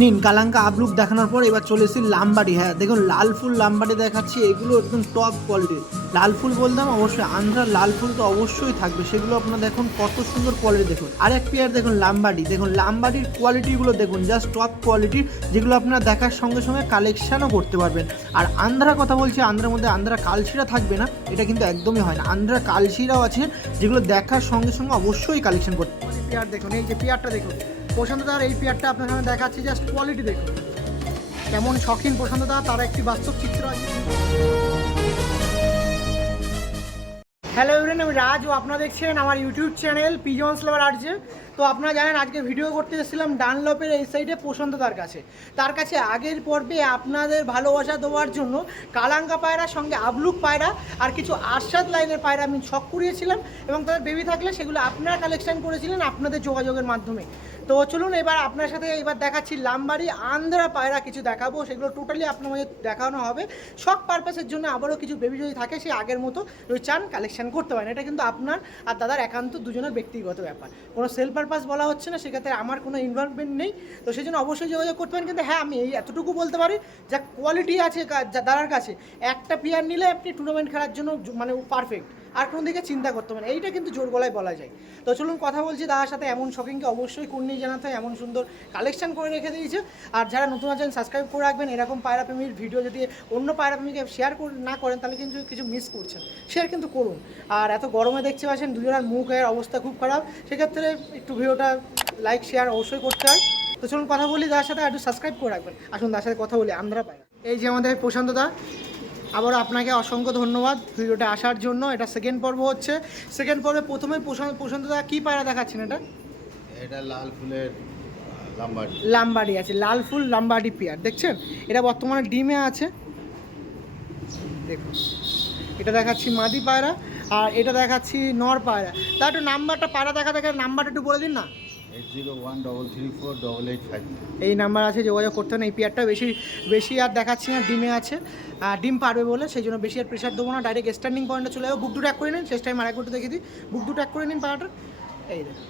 নিন কালাঙ্কা আপলুক দেখানোর পর এবার চলে এসেছি লামবাড়ি। হ্যাঁ দেখুন লাল ফুল লামবাড়ি দেখাচ্ছি, এগুলো একদম টপ কোয়ালিটির লাল ফুল। বলতাম অবশ্যই আন্ধ্রার লাল ফুল তো অবশ্যই থাকবে, সেগুলো আপনারা দেখুন কত সুন্দর কোয়ালিটি। দেখুন আর এক পেয়ার দেখুন লামবাড়ি, দেখুন লামবাড়ির কোয়ালিটিগুলো দেখুন জাস্ট টপ কোয়ালিটির, যেগুলো আপনারা দেখার সঙ্গে সঙ্গে কালেকশানও করতে পারবেন। আর আন্ধ্রা কথা বলছি, আন্ধ্রার মধ্যে আন্ধ্রা কালশিরা থাকবে না, এটা কিন্তু একদমই হয় না। আন্ধ্রা কালশিরাও আছে যেগুলো দেখার সঙ্গে সঙ্গে অবশ্যই কালেকশন করতে। পেয়ার দেখুন, এই যে পেয়ারটা দেখুন প্রশান্তদার, এই পেয়ারটা আপনার সামনে দেখাচ্ছি, জাস্ট কোয়ালিটি দেখুন কেমন শখিন প্রশান্তদা, তার একটি বাস্তব চিত্র আছে। হ্যালো এভরিওয়ান, আমি রাজ ও আপনারা দেখছেন আমার ইউটিউব চ্যানেল পিজনস লাভার আর্টসে। তো আপনারা জানেন আজকে ভিডিও করতে এসেছিলাম ডানলপের এই সাইডে প্রশান্তদার কাছে। তার কাছে আগের পর্বে আপনাদের ভালোবাসা দেওয়ার জন্য কালাঙ্কা পায়রার সঙ্গে আবলুক পায়রা আর কিছু আরশাদ লাইনের পায়রা আমি ছক করিয়েছিলাম, এবং তাদের বেবি থাকলে সেগুলো আপনারা কালেকশন করেছিলেন আপনাদের যোগাযোগের মাধ্যমে। তো চলুন এবার আপনার সাথে এবার দেখাচ্ছি লামবাড়ি আন্ধ্রা পায়রা কিছু দেখাবো, সেগুলো টোটালি আপনার মধ্যে দেখানো হবে শখ পারপাসের জন্য। আবারও কিছু বেবি যদি থাকে সে আগের মতো যদি চান কালেকশন করতে পারেন, এটা কিন্তু আপনার আর দাদার একান্ত দুজনের ব্যক্তিগত ব্যাপার, কোনো সেল পারপাস বলা হচ্ছে না, সেক্ষেত্রে আমার কোনো ইনভলভমেন্ট নেই। তো সেই জন্য অবশ্যই যোগাযোগ করতে পারেন। কিন্তু হ্যাঁ আমি এই এতটুকু বলতে পারি, যা কোয়ালিটি আছে দাদার কাছে, একটা পেয়ার নিলে আপনি টুর্নামেন্ট খেলার জন্য মানে পারফেক্ট, আর কোনো দিকে চিন্তা করতে পারেন, এইটা কিন্তু জোর গলায় বলা যায়। তো চলুন কথা বলছি দাদার সাথে। এমন শপিংকে অবশ্যই কুর্নি জানাতে হয়, এমন সুন্দর কালেকশন করে রেখে দিয়েছে। আর যারা নতুন আছেন সাবস্ক্রাইব করে রাখবেন, এরকম পায়রা প্রেমীর ভিডিও যদি অন্য পায়রা প্রেমীকে শেয়ার না করেন তাহলে কিন্তু কিছু মিস করছেন, শেয়ার কিন্তু করুন। আর এত গরমে দেখতে পাচ্ছেন দুজনের মুখের অবস্থা খুব খারাপ, সেক্ষেত্রে একটু ভিডিওটা লাইক শেয়ার অবশ্যই করতে হয়। তো চলুন কথা বলি দাদার সাথে, একটু সাবস্ক্রাইব করে রাখবেন। আসুন দাদার সাথে কথা বলি আন্ধ্রা পায়রা। এই যে আমাদের প্রশান্ত দা, আবার আপনাকে অসংখ্য ধন্যবাদ ভিডিওটা আসার জন্য। এটা সেকেন্ড পর্ব হচ্ছে। সেকেন্ড পর্বে প্রথমে প্রশান্তদা কী পায়রা দেখাচ্ছেন? এটা লাল ফুলের লাম্বাড়ি। লামবাড়ি আছে, লাল ফুল লামবাড়ি পেয়ার দেখছেন। এটা বর্তমানে ডিমে আছে দেখুন। এটা দেখাচ্ছি মাদি পায়রা, আর এটা দেখাচ্ছি নর পায়রা। তা একটু নাম্বারটা পায়রা দেখা নাম্বারটা একটু বলে দিন না। 8013348885। এই নাম্বার আছে, যোগাযোগ করতে হবে। এই পেয়ারটা বেশি আর দেখাচ্ছি না, ডিমে আছে, ডিম পারবে বলে সেই জন্য বেশি আর প্রেশার দেবো না, ডাইরেক্ট স্ট্যান্ডিং পয়েন্টে চলে যাবো। বুক টু ট্যাগ করে নিন, শেষ টাইম আরেকবার দেখে দিই, বুক টু ট্যাগ করে নিন পাড়াটা। এই দেখুন,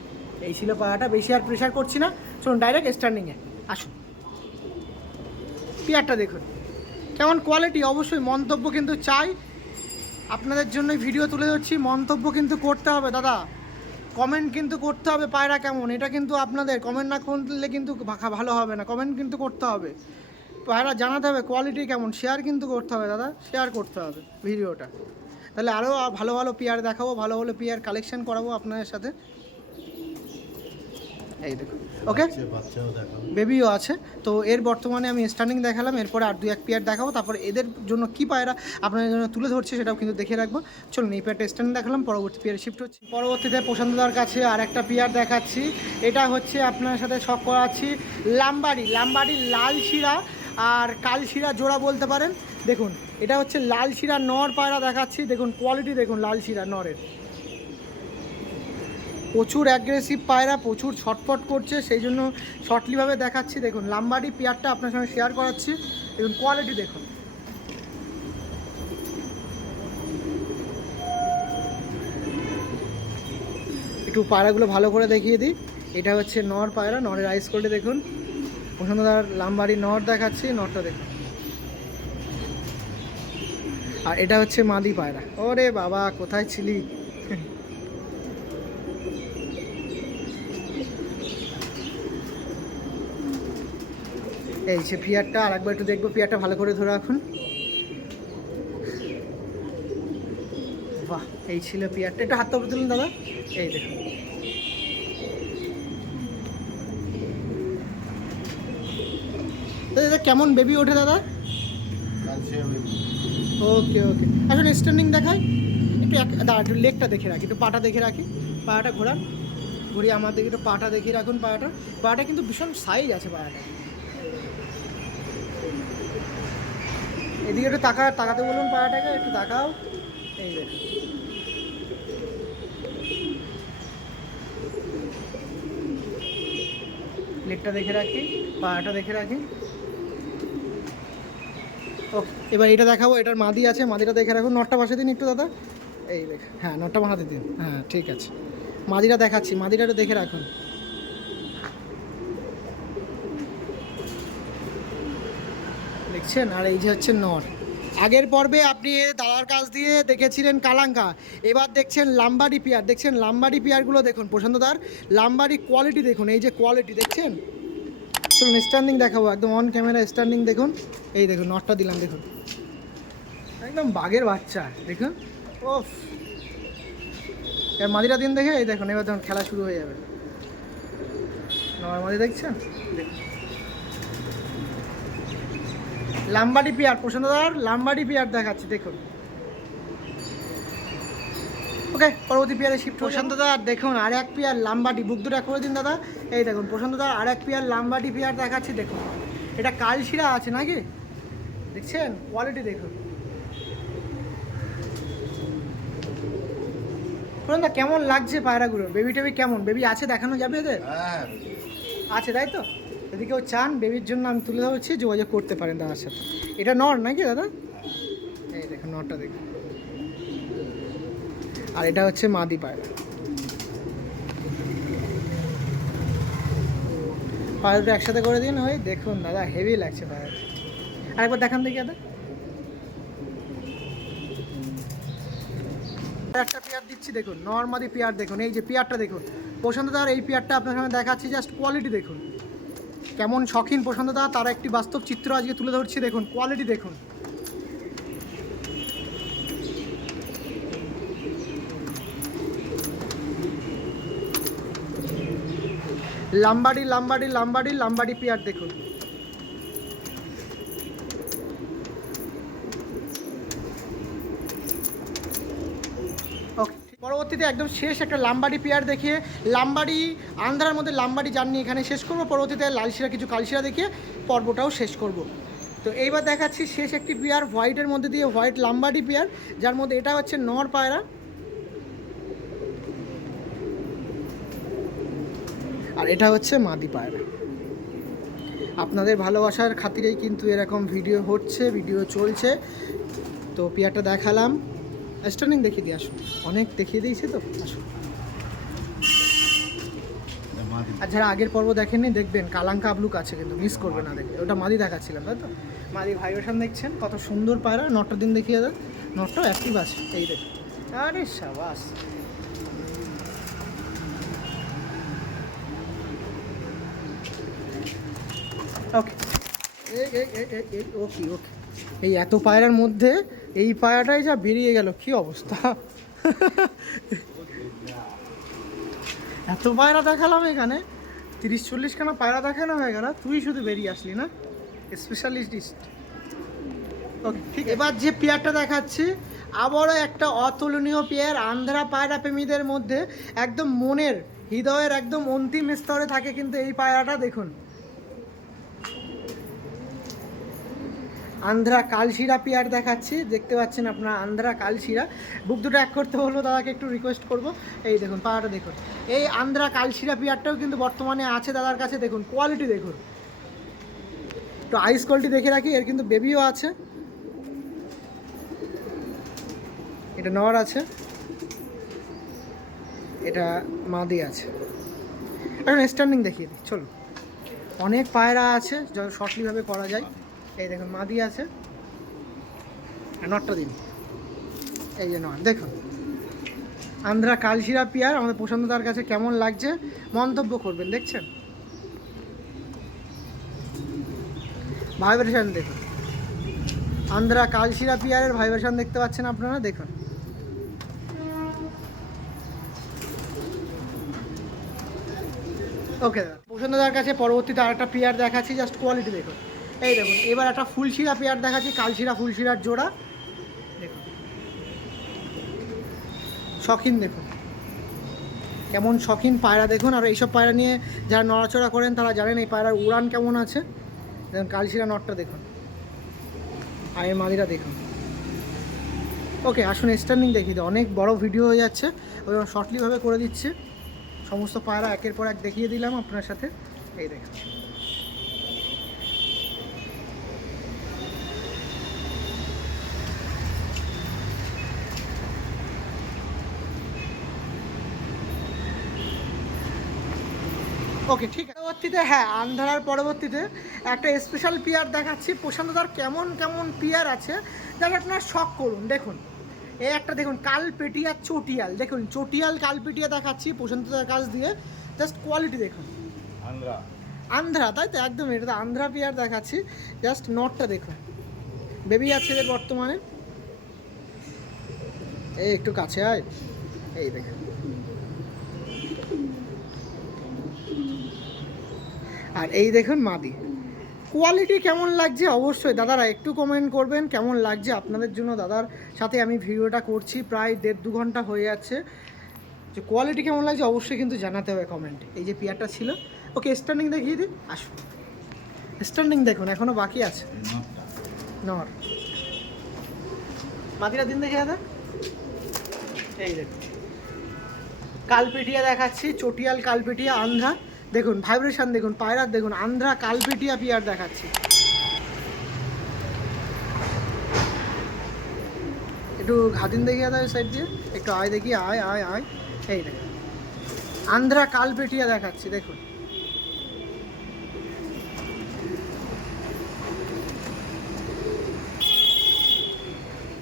এই ছিল পাড়াটা, বেশি আর প্রেশার করছি না, চলুন ডাইরেক্ট স্ট্যান্ডিংয়ে আসুন। পেয়ারটা দেখুন কেমন কোয়ালিটি, অবশ্যই মন্তব্য কিন্তু চাই, আপনাদের জন্যই ভিডিও তুলে ধরছি, মন্তব্য কিন্তু করতে হবে দাদা, কমেন্ট কিন্তু করতে হবে পায়রা কেমন, এটা কিন্তু আপনাদের কমেন্ট না করলে কিন্তু ভালো হবে না, কমেন্ট কিন্তু করতে হবে, পায়রা জানাতে হবে কোয়ালিটি কেমন, শেয়ার কিন্তু করতে হবে দাদা, শেয়ার করতে হবে ভিডিওটা, তাহলে আরও ভালো ভালো পেয়ার দেখাবো, ভালো ভালো পেয়ার কালেকশন করাবো আপনাদের সাথে। এই দেখুন ওকে, বেবিও আছে। তো এর বর্তমানে আমি স্ট্যান্ডিং দেখালাম, এরপরে আর 2-1 পেয়ার দেখাবো, তারপর এদের জন্য কী পায়রা আপনাদের জন্য তুলে ধরছে সেটাও কিন্তু দেখে রাখবো। চলুন এই পেয়ারটা স্ট্যান্ডিং দেখালাম, পরবর্তী পেয়ারে শিফট হচ্ছে। পরবর্তীতে প্রশান্তদার কাছে আর একটা পেয়ার দেখাচ্ছি, এটা হচ্ছে আপনার সাথে শখ করাচ্ছি লামবাড়ি লাল শিরা আর কাল শিরা জোড়া বলতে পারেন। দেখুন এটা হচ্ছে লাল শিরা নর পায়রা দেখাচ্ছি, দেখুন কোয়ালিটি দেখুন লাল শিরা নরের, প্রচুর অ্যাগ্রেসিভ পায়রা, প্রচুর ছটফট করছে, সেই জন্য শর্টলিভাবে দেখাচ্ছি। দেখুন লামবাড়ি পেয়ারটা আপনার সঙ্গে শেয়ার করাচ্ছি, দেখুন কোয়ালিটি দেখুন। একটু পায়রাগুলো ভালো করে দেখিয়ে দিই, এটা হচ্ছে নর পায়রা, নরের আইস কোয়ালিটি দেখুন। পছন্দদার লামবাড়ি নর দেখাচ্ছি, নরটা দেখুন। আর এটা হচ্ছে মাদি পায়রা। ওরে বাবা কোথায় ছিলি, এই সে পেয়ারটা আর একবার একটু দেখবো, পেয়ারটা ভালো করে ধরে রাখুন। বাহ এই ছিল পেয়ারটা, একটু হাতটা উপরে তুলুন দাদা, এই দেখুন। দাদা কেমন বেবি ওঠে দাদা? ওকে ওকে, এখন স্ট্যান্ডিং দেখাই একটু, দাঁড়া একটু লেগটা দেখে রাখি, একটু পাটা দেখে রাখি, পাটা ঘোরান, ঘুরিয়ে আমার দিকে একটু পাটা দেখিয়ে রাখুন। পাটা কিন্তু ভীষণ সাইজ আছে পাটা, এদিকে একটু তাকাতে বলুন, পায়াটাকে একটু তাকাও, এই দেখ লেগটা দেখে রাখি, পায়াটা দেখে রাখি। ওকে এবার এটা দেখাবো, এটার মাদি আছে, মাদিটা দেখে রাখুন। নটটা পাশে দিন একটু দাদা, এই দেখ, হ্যাঁ নটটা বাঁধাতে দিন, হ্যাঁ ঠিক আছে। মাদিটা দেখাচ্ছি, মাদিটা একটু দেখে রাখুন। দেখছেন, আর এই যে হচ্ছে নর। আগের পর্বে আপনি দাদার কাছ দিয়ে দেখেছিলেন কালাঙ্কা, এবার দেখছেন লাম্বাডি পেয়ার। দেখছেন লাম্বাডি পেয়ারগুলো দেখুন প্রশান্তদার, লাম্বাডি কোয়ালিটি দেখুন, এই যে কোয়ালিটি দেখছেন। চলুন স্ট্যান্ডিং দেখাবো, একদম অন ক্যামেরা স্ট্যান্ডিং দেখুন। এই দেখুন নটটা দিলাম, দেখুন একদম বাঘের বাচ্চা দেখুন। ওফ, এর মাদিটা দিন দেখে, এই দেখুন এবার যখন খেলা শুরু হয়ে যাবে। নর মাদি দেখছেন, দেখুন লাম্বাডি পেয়ার প্রশান্তদার, লাম্বাডি পেয়ার দেখাচ্ছি দেখুন। ওকে, পরবর্তী পেয়ারে শিফট। প্রশান্তদার দেখুন আর এক পেয়ার লাম্বাডি, বুক দুটা করে দিন দাদা। এই দেখুন প্রশান্তদার আর এক পেয়ার লাম্বাডি পেয়ার দেখাচ্ছি দেখুন। এটা কালশিরা আছে নাকি, দেখছেন কোয়ালিটি দেখুন। প্রশান্ত কেমন লাগছে পায়রাগুলো, বেবি টেবি কেমন, বেবি আছে দেখানো যাবে এদের? হ্যাঁ, আছে তাই তো, যদি কেউ চান বেবির জন্য আমি তুলে ধরছি, যোগাযোগ করতে পারেন দাদার সাথে। এটা নর নাকি দাদা? এই দেখুন নরটা দেখুন, আর এটা হচ্ছে মাদি পায়রা। পায়রাটা একসাথে করে দিন, ওই দেখুন দাদা হেভি লাগছে পায়রা। আরেকবার দেখান দেখি দাদা। একটা পেয়ার দিচ্ছি দেখুন, নর্মাদি পেয়ার দেখুন, এই যে পেয়ারটা দেখুন প্রশান্তদার, এই পেয়ারটা আপনার সামনে দেখাচ্ছি, জাস্ট কোয়ালিটি দেখুন। কেমন শখিন প্রশান্তদা, তার একটি বাস্তব চিত্র আজকে তুলে ধরছি, দেখুন কোয়ালিটি দেখুন। লাম্বাডি লাম্বাডি লাম্বাডি লাম্বাডি পেয়ার দেখুন। ওকে, পরবর্তীতে একদম শেষ একটা লাম্বাডি পেয়ার দেখিয়ে, লাম্বাডি আন্ধ্রার মধ্যে লাম্বাডি জার্নি এখানে শেষ করবো। পরবর্তীতে লালশিরা কিছু কালশিরা দেখিয়ে পর্বটাও শেষ করব। তো এইবার দেখাচ্ছি শেষ একটি পেয়ার হোয়াইটের মধ্যে দিয়ে, হোয়াইট লাম্বাডি পেয়ার, যার মধ্যে এটা হচ্ছে নর পায়রা আর এটা হচ্ছে মাদি পায়রা। আপনাদের ভালোবাসার খাতিরেই কিন্তু এরকম ভিডিও হচ্ছে, ভিডিও চলছে। তো পেয়ারটা দেখালাম, স্টার্নিং দেখিয়ে দিয়ে আসুন, অনেক দেখিয়ে দিয়েছে তো আসুন। আর যারা আগের পর্ব দেখেননি দেখবেন, কালাঙ্কা আবলুক আছে কিন্তু মিস করবে না দেখবে। ওটা মাদি দেখাচ্ছিলাম তাই তো, মাদি ভাইব্রেশন দেখছেন কত সুন্দর পায়রা। নটটা দিন দেখিয়ে দেন, নটটাও অ্যাক্টিভ আছে, এই দেখুন। আরে সাবাস, ওকে ওকে ওকে। এই এত পায়রার মধ্যে এই পায়রাটাই যা বেরিয়ে গেল, কি অবস্থা। এত পায়রা দেখালাম এখানে, 30-40খানা পায়রা দেখানো হয়ে গেল, তুই শুধু বেরিয়ে আসলি না, স্পেশালিস্ট। ওকে ঠিক, এবার যে পেয়ারটা দেখাচ্ছি আবারও একটা অতুলনীয় পেয়ার, আন্ধ্রা পায়রা প্রেমীদের মধ্যে একদম মনের হৃদয়ের একদম অন্তিম স্তরে থাকে কিন্তু এই পায়রাটা দেখুন। আন্ধ্রা কালশিরা পেয়ার দেখাচ্ছি, দেখতে পাচ্ছেন আপনারা আন্ধ্রা কালশিরা। বুক দুটো এক করতে হলো দাদাকে একটু রিকোয়েস্ট করব। এই দেখুন পায়রাটা দেখুন, এই আন্ধ্রা কালশিরা পেয়ারটাও কিন্তু বর্তমানে আছে দাদার কাছে, দেখুন কোয়ালিটি দেখুন। একটু আইস কোয়ালিটি দেখে রাখি, এর কিন্তু বেবিও আছে, এটা নর আছে, এটা মাদি আছে। এখন স্ট্যান্ডিং দেখিয়ে দিই চলো, অনেক পায়রা আছে যত শর্টলিভাবে করা যায়। এই দেখুন মাদি আছে, নটটা দিন, এই যে নট দেখুন। আন্ধ্রা কালশিরা পেয়ার আমাদের প্রশান্তদার কাছে কেমন লাগছে মন্তব্য করবেন। দেখছেন ভাইব্রেশন দেখুন, আন্ধ্রা কালশিরা পেয়ারের ভাইব্রেশন দেখতে পাচ্ছেন আপনারা, দেখুন। ওকে দাদা, প্রশান্তদার কাছে পরবর্তীতে আরেকটা পেয়ার দেখাচ্ছি, জাস্ট কোয়ালিটি দেখুন। এই দেখুন এবার একটা ফুলশিরা পেয়ার দেখাচ্ছি, কালশিরা ফুলশিরার জোড়া দেখুন, শখিন দেখুন কেমন শখিন পায়রা দেখুন। আর এইসব পায়রা নিয়ে যারা নড়াচড়া করেন তারা জানেন এই পায়রার উড়ান কেমন আছে। দেখুন কালশিরা নটটা দেখুন, আর এর মাদিরা দেখুন। ওকে আসুন স্ট্যান্ডিং দেখিয়ে দিই, অনেক বড় ভিডিও হয়ে যাচ্ছে, ওই শর্টলিভাবে করে দিচ্ছে। সমস্ত পায়রা একের পর এক দেখিয়ে দিলাম আপনার সাথে, এই দেখুন। ওকে ঠিক আছে। পরবর্তীতে হ্যাঁ আন্ধারার পরবর্তীতে একটা স্পেশাল পেয়ার দেখাচ্ছি। প্রশান্তদার কেমন কেমন পেয়ার আছে যাতে আপনারা শখ করুন। দেখুন এই একটা দেখুন কালপেটিয়া চটিয়াল, দেখুন চটিয়াল কালপেটিয়া দেখাচ্ছি প্রশান্তদার কাছ দিয়ে। জাস্ট কোয়ালিটি দেখুন, আন্দ্রা আন্ধ্রা তাই তো একদম, এটা তো আন্ধ্রা পেয়ার দেখাচ্ছি। জাস্ট নটটা দেখুন, বেবি আছে এদের বর্তমানে। এই একটু কাছে আয়, এই দেখুন আর এই দেখুন মাদি। কোয়ালিটি কেমন লাগছে অবশ্যই দাদারা একটু কমেন্ট করবেন কেমন লাগছে আপনাদের জন্য। দাদার সাথে আমি ভিডিওটা করছি প্রায় 1.5-2 ঘন্টা হয়ে যাচ্ছে, যে কোয়ালিটি কেমন লাগছে অবশ্যই কিন্তু জানাতে হবে কমেন্ট। এই যে পেয়ারটা ছিল, ওকে স্ট্যান্ডিং দেখিয়ে দিই, আসুন স্ট্যান্ডিং দেখুন এখনও বাকি আছে। নটটা নর মাদিরা দিন দেখে দাদা, এই দেখুন কালপেটিয়া দেখাচ্ছি, চটিয়াল কালপেটিয়া আন্ধ্রা। দেখুন ভাইব্রেশন দেখুন, পায়রার দেখুন, আন্ধ্রা কালপেটিয়া পেয়ার দেখাচ্ছি। একটু ঘাদিন দেখি দাদা ওই সাইড দিয়ে, একটু আয় দেখি, আয় আয় আয়, এই দেখুন আন্ধ্রা কালপেটিয়া দেখাচ্ছি দেখুন।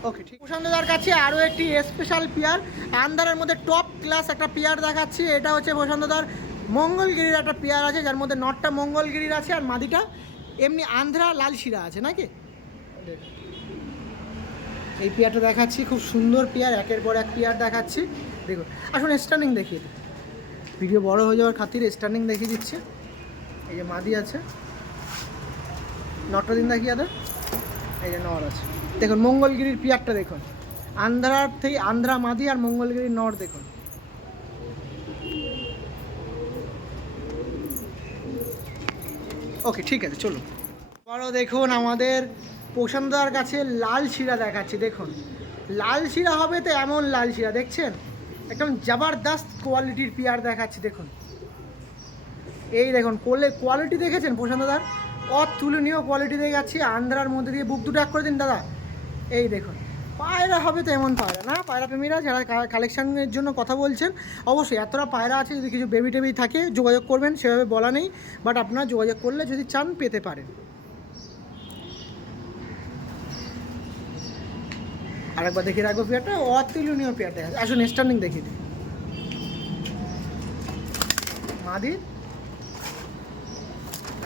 ওকে ঠিক। প্রশান্তদার কাছে আরও একটি স্পেশাল পেয়ার, আন্ধারের মধ্যে টপ ক্লাস একটা পেয়ার দেখাচ্ছি। এটা হচ্ছে প্রশান্তদার মঙ্গলগিরির একটা পেয়ার আছে, যার মধ্যে নটটা মঙ্গলগিরির আছে আর মাদিটা এমনি আন্ধ্রা লাল শিরা আছে নাকি। এই পেয়ারটা দেখাচ্ছি, খুব সুন্দর পেয়ার, একের পর এক পেয়ার দেখাচ্ছি। দেখুন আসুন স্ট্যান্ডিং দেখিয়ে দিই, ভিডিও বড় হয়ে যাওয়ার খাতিরে স্ট্যান্ডিং দেখিয়ে দিচ্ছে। এই যে মাদি আছে, নটটা দিন দেখিয়ে দেয়, এই যে নর আছে। দেখুন মঙ্গলগিরির পেয়ারটা দেখুন, আন্ধ্রার থেকে আন্ধ্রা মাদি আর মঙ্গলগিরির নর দেখুন। ওকে ঠিক আছে চলুন। আবারও দেখুন আমাদের প্রশান্তদার কাছে লাল শিরা দেখাচ্ছি। দেখুন লাল শিরা হবে তো এমন লাল শিরা দেখছেন, একদম জবরদস্ত কোয়ালিটির পেয়ার দেখাচ্ছি। দেখুন এই দেখুন কোয়ালিটি দেখেছেন প্রশান্তদার, অতুলনীয় কোয়ালিটি দেখাচ্ছি। আন্ধ্রার মধ্যে দিয়ে বুক দুটো এক করে দিন দাদা। এই দেখুন পায়রা হবে তো এমন পায়রা না, পায়রা প্রেমীরা যারা কালেকশানের জন্য কথা বলছেন অবশ্যই এতটা পায়রা আছে, যদি কিছু বেবি টেবি থাকে যোগাযোগ করবেন, সেভাবে বলা নেই, বাট আপনারা যোগাযোগ করলে যদি চান পেতে পারেন। আরেকবার দেখিয়ে রাখবো পেয়ারটা, অতুলনীয় পেয়ারটা আছে। আসুন স্ট্যান্ডিং দেখিয়ে দিই, মাদি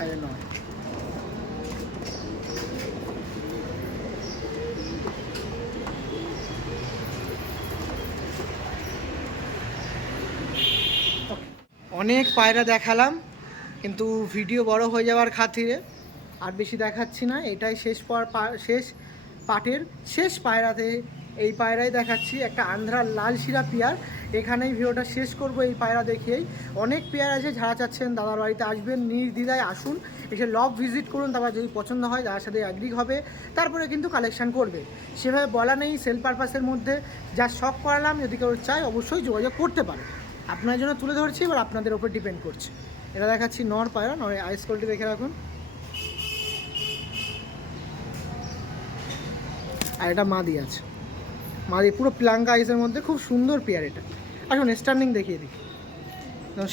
আরে নয়। অনেক পায়রা দেখালাম কিন্তু ভিডিও বড় হয়ে যাওয়ার খাতিরে আর বেশি দেখাচ্ছি না। এটাই শেষ পাটের শেষ পায়রাতে এই পায়রাই দেখাচ্ছি, একটা আন্ধ্রার লাল শিরা পেয়ার। এখানেই ভিডিওটা শেষ করব এই পায়রা দেখিয়েই। অনেক পেয়ার আছে, যারা চাচ্ছেন দাদার বাড়িতে আসবেন নির্দ্বিধায় আসুন, এসে লব ভিজিট করুন, তারপর যদি পছন্দ হয় তার সাথে অ্যাগ্রি হবে, তারপরে কিন্তু কালেকশান করবে। সেভাবে বলা নেই, সেল পারপাসের মধ্যে যা শখ করালাম, যদি কেউ চায় অবশ্যই যোগাযোগ করতে পারে। আপনার জন্য তুলে ধরছি, এবার আপনাদের ওপর ডিপেন্ড করছে। এটা দেখাচ্ছি নর পায়রা, নরের আইস কোয়ালিটি দেখে রাখুন। আর এটা মাদি আছে, মাদি পুরো প্লাঙ্কা আইসের মধ্যে, খুব সুন্দর পেয়ার এটা। আসুন স্ট্যান্ডিং দেখিয়ে দিই,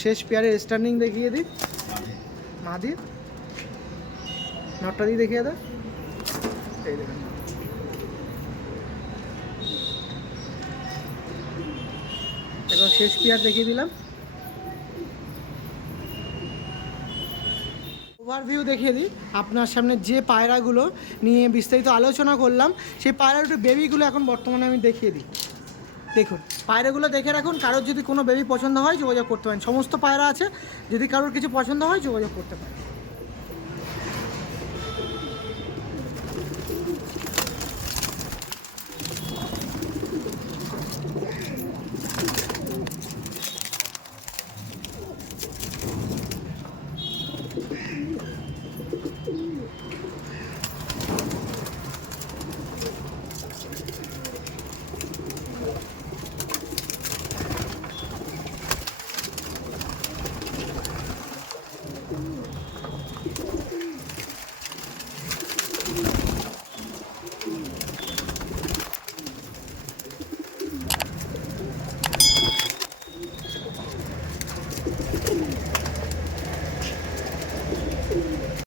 শেষ পেয়ারের স্ট্যান্ডিং দেখিয়ে দিই। মাদি নটটা দিয়ে দেখিয়ে দেয়, এই দেখুন এখন শেষ পেয়ার দেখিয়ে দিলাম। ওভারভিউ দেখিয়ে দিই আপনার সামনে, যে পায়রাগুলো নিয়ে বিস্তারিত আলোচনা করলাম সেই পায়রার একটু বেবিগুলো এখন বর্তমানে আমি দেখিয়ে দিই। দেখুন পায়রাগুলো দেখে রাখুন, কারোর যদি কোনো বেবি পছন্দ হয় যোগাযোগ করতে পারেন। সমস্ত পায়রা আছে, যদি কারোর কিছু পছন্দ হয় যোগাযোগ করতে পারেন।